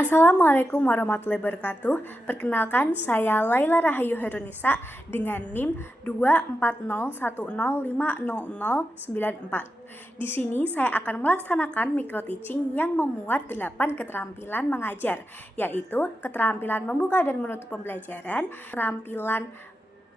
Assalamualaikum warahmatullahi wabarakatuh. Perkenalkan, saya Laila Rahayu Herunisa dengan NIM 24010500094. Di sini saya akan melaksanakan micro teaching yang memuat 8 keterampilan mengajar, yaitu keterampilan membuka dan menutup pembelajaran, keterampilan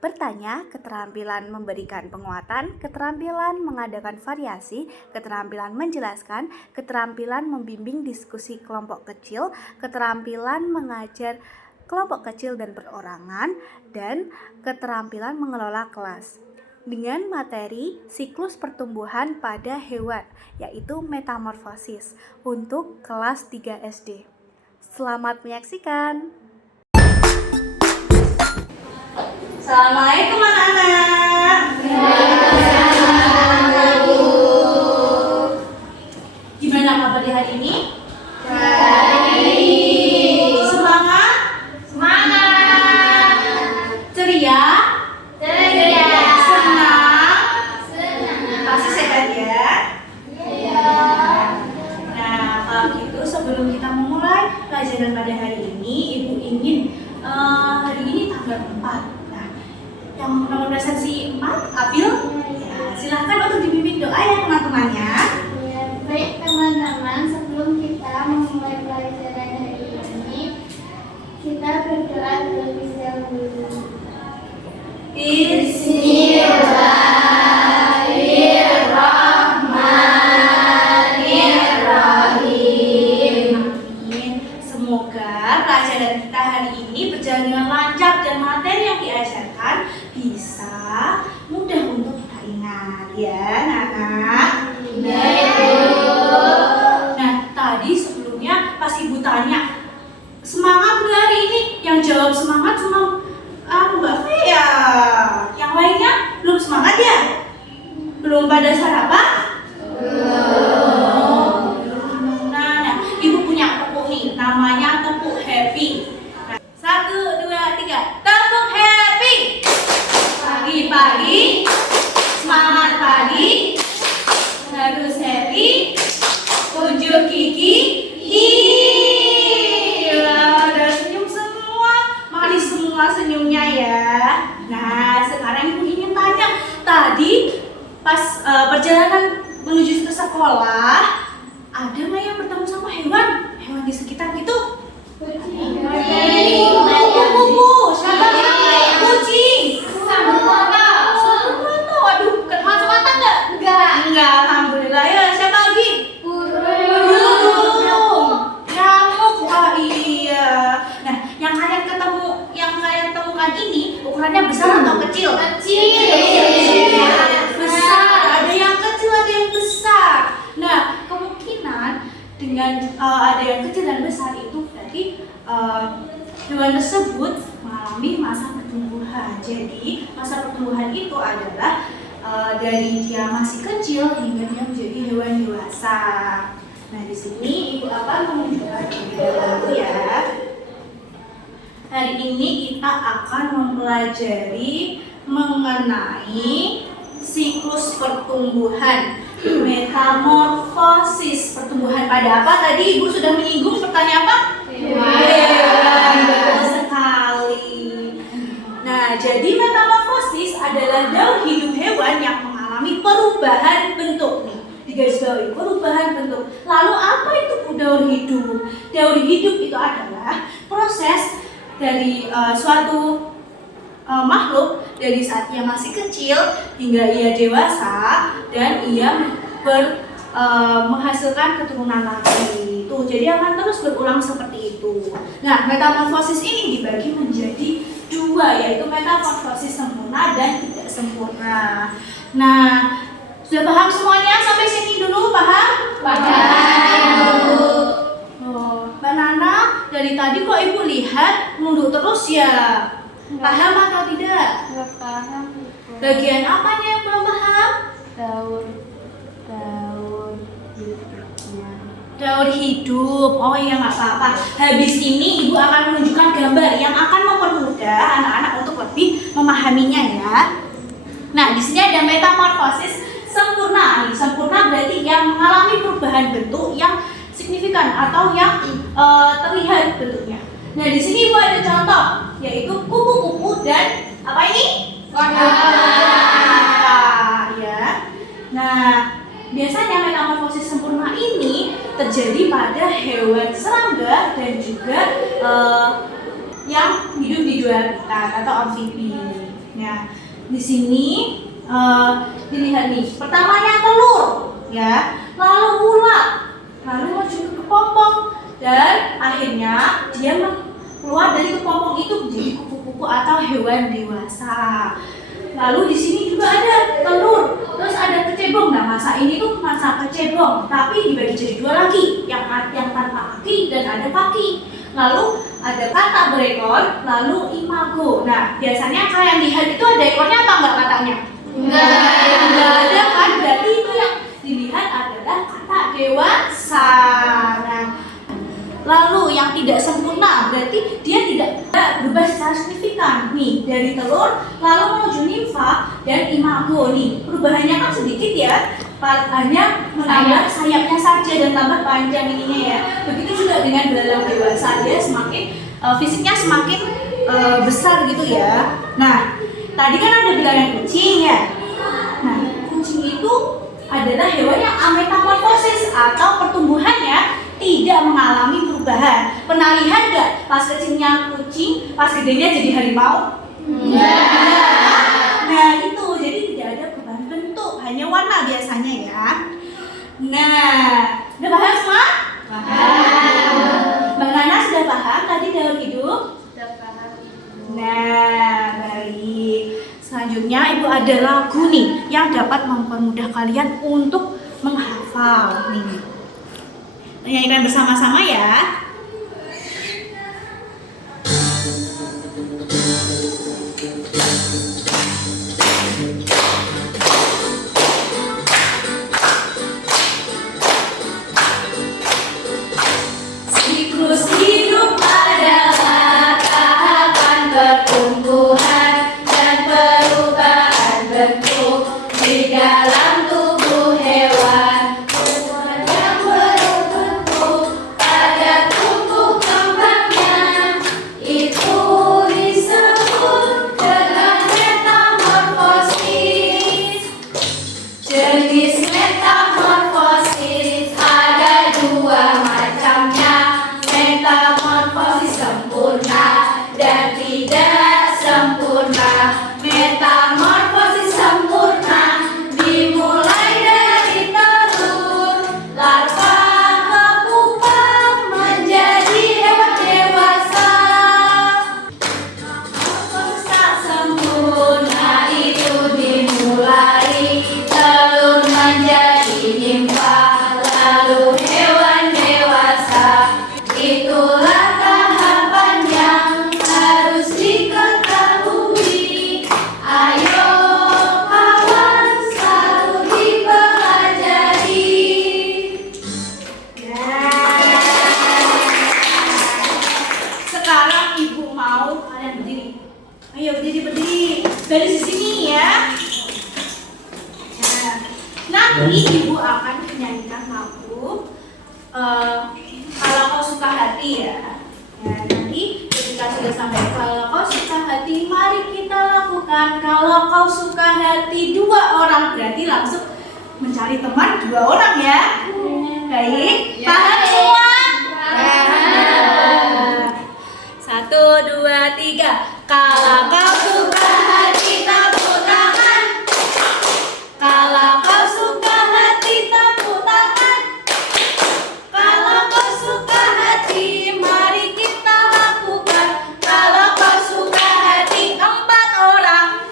bertanya, keterampilan memberikan penguatan, keterampilan mengadakan variasi, keterampilan menjelaskan, keterampilan membimbing diskusi kelompok kecil, keterampilan mengajar kelompok kecil dan perorangan, dan keterampilan mengelola kelas. Dengan materi siklus pertumbuhan pada hewan, yaitu metamorfosis, untuk kelas 3 SD. Selamat menyaksikan! Assalamualaikum anak-anak. Gimana kabar di hari ini? Baik. Semangat? Semangat. Ceria? Ceria. Senang? Senang. Pasti sehat ya? Iya. Nah, kalau gitu sebelum kita memulai pelajaran pada hari ini, Ibu ingin hari ini tanggal 4. Yang nomor presensi 4, Abil, ya, silahkan untuk dibimbing doa ya teman-temannya. Ya, baik teman-teman, sebelum kita memulai pelajaran hari ini, kita berdoa terlebih dahulu. Bismillahirrahmanirrahim. Amin. Semoga pelajaran kita hari ini berjalan dengan lancar dan materi yang diajarkan bisa mudah untuk kita ingat ya anak-anak. Nah, tadi sebelumnya pas Ibu tanya semangat nggak hari ini, yang jawab semangat cuma Mbak Fea. Yang lainnya belum semangat ya? Belum pada sarapan? Belum. Nah, Ibu punya tepuk nih, namanya tepuk happy. Nah, 1, 2, 3, tepuk happy. Pagi-pagi, semangat pagi, harus happy, unjuk gigi, udah senyum semua, manis semua senyumnya ya. Nah, sekarang Ibu ingin tanya, tadi pas perjalanan menuju ke sekolah, ada nggak yang bertemu sama hewan di sekitar gitu? Kucing. Siapa? Kucing. Waduh, masuk mata nggak? Enggak, alhamdulillah ya. Siapa lagi? Burung. Nyamuk. Wah iya. Nah, yang kalian temukan ini ukurannya besar atau kecil? Kecil. Besar. Ada yang kecil, ada yang besar. Nah, kemungkinan dengan ada yang kecil dan besar itu berarti hewan tersebut mengalami masa pertumbuhan. Jadi masa pertumbuhan itu adalah dari dia masih kecil hingga dia menjadi hewan dewasa. Nah, di sini Ibu akan menunjukkan dulu ya. Hari ini kita akan mempelajari mengenai siklus pertumbuhan, metamorfosis. Pertumbuhan pada apa? Tadi Ibu sudah menyinggung, pertanyaan apa? Hewan. Betul sekali. Nah, jadi metamorfosis adalah daur hidup hewan yang mengalami perubahan bentuk nih. Digarisbawahi, perubahan bentuk. Lalu apa itu daur hidup? Daur hidup itu adalah proses dari suatu makhluk dari saat ia masih kecil hingga ia dewasa dan ia menghasilkan keturunan lagi. Tuh, jadi akan terus berulang seperti itu. Nah, metamorfosis ini dibagi menjadi 2, yaitu metamorfosis sempurna dan tidak sempurna. Nah, sudah paham semuanya sampai sini dulu? Paham? Mbak Nana, dari tadi kok Ibu lihat nunduk terus ya? Paham atau tidak? Nggak paham. Bagian apanya yang belum paham? Daur Daur hidup. Oh iya, nggak apa-apa. Habis ini Ibu akan menunjukkan gambar yang akan mempermudah anak-anak untuk lebih memahaminya ya. Nah, di sini ada metamorfosis sempurna. Sempurna berarti yang mengalami perubahan bentuk yang signifikan atau yang terlihat bentuknya. Nah, di sini Ibu ada contoh, yaitu kupu-kupu dan apa ini? Warna. Ya. Nah, biasanya metamorfosis sempurna ini terjadi pada hewan serangga dan juga yang hidup di dua habitat atau amfibi. Nah, di sini dilihat nih, pertamanya telur, ya, lalu ulat, lalu maju ke kepompong, dan akhirnya dia keluar dari kepompong itu menjadi kupu-kupu atau hewan dewasa. Lalu di sini juga ada telur, terus ada kecebong. Nah, masa ini tuh masa kecebong, tapi dibagi jadi dua lagi, yang tanpa kaki dan ada kaki. Lalu ada katak berekor, lalu imago. Nah, biasanya kalian lihat itu ada ekornya apa enggak kataknya? Enggak ada kan? Berarti itu yang dilihat adalah katak dewasa. Nah, lalu yang tidak sempurna berarti dia tidak berubah secara signifikan. Nih, dari telur lalu menuju nimfa dan imago. Nih, perubahannya kan sedikit ya. Hanya menambah sayapnya saja dan tambah panjang ininya ya. Begitu juga dengan belalang dewasa, dia semakin fisiknya semakin besar gitu ya. Nah, tadi kan ada belalang kucing ya. Nah, kucing itu adalah hewan yang ametamorfosis atau pertumbuhannya tidak mengalami perubahan. Pernah lihat nggak pas kecilnya kucing, pas gedenya jadi harimau? Nah, itu jadi tidak ada perubahan bentuk, hanya warna biasanya ya. Nah, udah paham semua? Paham. Mbak Nana sudah paham tadi daun hidup? Sudah paham. Nah, baik. Selanjutnya Ibu ada lagu nih yang dapat mempermudah kalian untuk menghafal nih. Nyanyikan bersama-sama ya. Siklus hidup adalah tahapan pertumbuhan dan perubahan bentuk di dalam tubuh hewan. Yang berbentuk pada tumbuh kembangnya itu disebut dengan metamorfosis. Jenis metamorfosis ada dua macamnya, metamorfosis sempurna dan tidak sempurna. Metamorfosis sempurna dimulai dari telur, larva ke pupa menjadi hewan dewasa. Metamorfosis tak sempurna itu dimulai telur menjadi nimfa, lalu hewan dewasa. Itulah tahapan yang harus diketahui. Ayo kawan, selalu dipelajari. Sekarang Ibu mau kalian berdiri. Ayo berdiri. Dari sini ya. Nanti Ibu akan menyanyikan lagu kalau kau suka hati ya. Nanti ketika sudah sampai kalau kau suka hati, mari kita lakukan. Kalau kau suka hati dua orang, berarti langsung mencari teman dua orang ya. Baik, paham semua? Paham. 1, 2, 3. Kalau kau suka hati, tepuk tangan. Kalau kau suka hati, tepuk tangan. Kalau kau suka hati, mari kita lakukan. Kalau kau suka hati, 4 orang.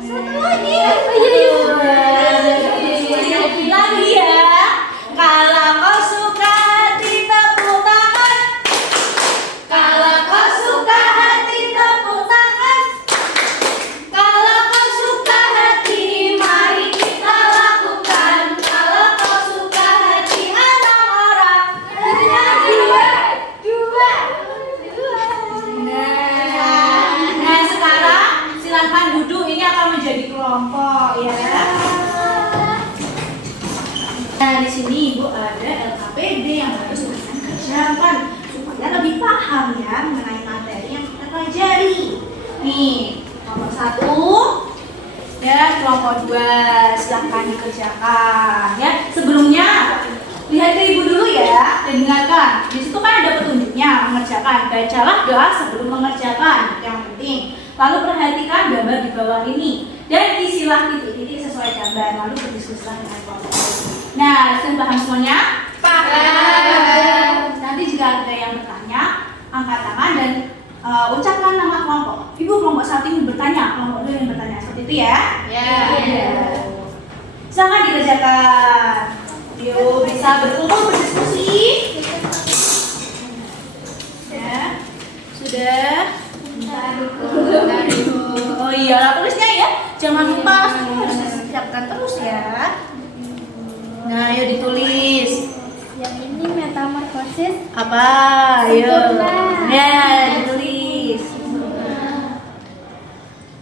Satu lagi. Lagi ya. Kalau kau suka hati, tepuk tangan. Kalau kau suka hati, tepuk tangan. Kalau kau suka hati, mari kita lakukan. Kalau kau suka hati, 6 orang. Dua. Nah, sekarang silakan duduk. Ini akan menjadi kelompok ya. paham ya mengenai materi yang kita pelajari. Nih, kelompok 1 dan kelompok 2 silahkan dikerjakan ya. Sebelumnya lihat ke ibu dulu ya dan dengarkan. Di situ kan ada petunjuknya mengerjakan. Bacalah doa sebelum mengerjakan yang penting. Lalu perhatikan gambar di bawah ini dan isilah titik-titik sesuai gambar. Lalu berdiskusilah dengan kelompok. Nah, sudah paham semuanya? Paham. Nanti jika ada yang bertanya, angkat tangan dan ucapkan nama kelompok. Ibu kelompok 1 ini bertanya, kelompok 2 yang bertanya. Seperti itu ya? Ya. Silakan dikerjakan. Yuk, bisa berkumpul berdiskusi. Ya. Sudah? Oh iya, tulisnya ya. Jangan lupa, harus disiapkan terus ya. Nah, ayo ditulis. Yang ini metamorfosis. Apa? Ayo. Sempurna. Ya, ditulis.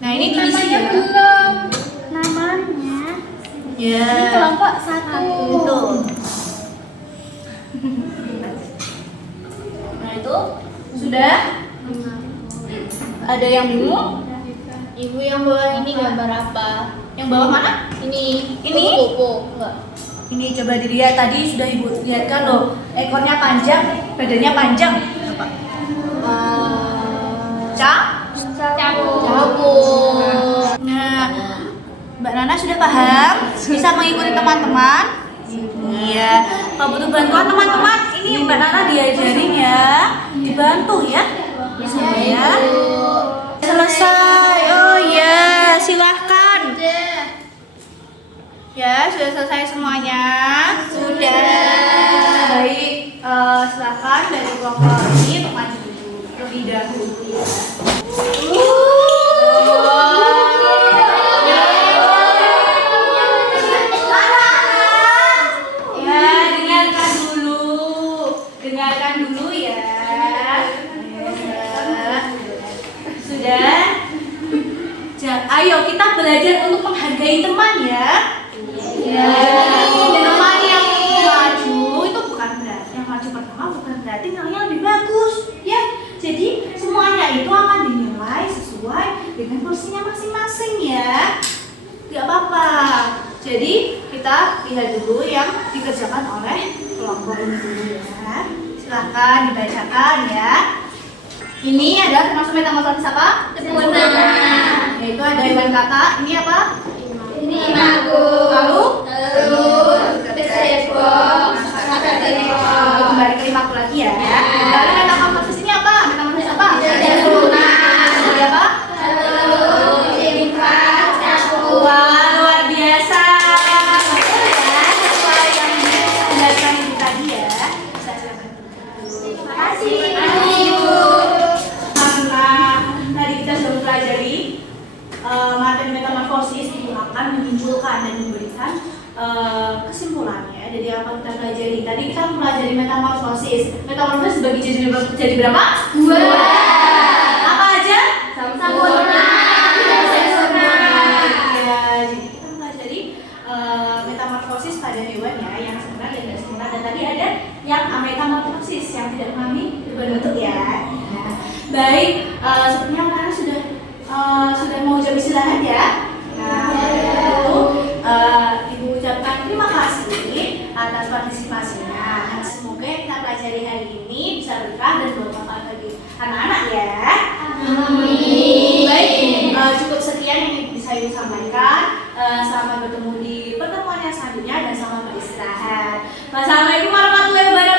Nah, ini diisi ya. Belum namanya. Ya. Ini kelompok 1. Itu. Nah, itu sudah. Ada yang bingung? Ibu yang bawah ini gambar apa? Yang bawah mana? Ini. Ini? Kupu. Enggak. Ini coba dilihat, tadi sudah ibu lihatkan loh, ekornya panjang, badannya panjang. Apa? Cabut. Nah, Mbak Nana sudah paham? Bisa mengikuti teman-teman? Iya. Kalau butuh bantuan teman-teman, ini Mbak Nana diajarin ya, dibantu ya. Bisa ya. Selesai. Oh ya, silahkan. Ya, sudah selesai semuanya? Sudah. Baik, silakan dari kelompok ini untuk maju dulu terlebih dahulu ya. Ya, dengarkan dulu ya. Sudah. Ayo kita belajar untuk menghargai teman ya. Ya, teman yang maju itu bukan berarti yang maju pertama bukan berarti nilainya lebih bagus ya. Jadi semuanya itu akan dinilai sesuai dengan porsinya masing-masing ya. Gak apa-apa. Jadi kita lihat dulu yang dikerjakan oleh kelompok ini dulu ya. Silahkan dibacakan ya. Ini adalah termasuk metamorfosis apa? Sempurna. Yaitu ada hewan kata. Ini apa? Ini imago. Lalu? Cebok. Kembali ke imago lagi ya. Lalu metamorfosis ini apa? Metamorfosis apa? Sempurna. Jadi apa? Wah, luar biasa. Betul ya, sesuai yang dijelaskan ibu tadi ya. Saya silakan. Terima kasih, Ibu. Karena tadi kita sudah mempelajari materi metamorfosis, ibu akan menyimpulkan dan memberikan kesimpulannya dari apa kita pelajari. Tadi kita mempelajari metamorfosis. Metamorfosis dibagi jadi berapa? 2. Apa aja? Sempurna. Ya, jadi kita mempelajari metamorfosis pada hewan ya, yang sempurna dan tidak sempurna. Dan tadi ada yang ametamorfosis yang tidak mengalami perubahan bentuk ya. Nah, baik, sepertinya anak-anak sudah mau jam istirahat ya. Nah, itu ibu ucapkan terima kasih atas partisipasinya. Semoga yang kita pelajari hari ini bisa berkah dan bermanfaat bagi anak-anak ya. Amin. Baik, cukup sekian yang bisa ibu sampaikan. Selamat bertemu di pertemuan yang selanjutnya dan selamat beristirahat. Wassalamualaikum warahmatullahi wabarakatuh.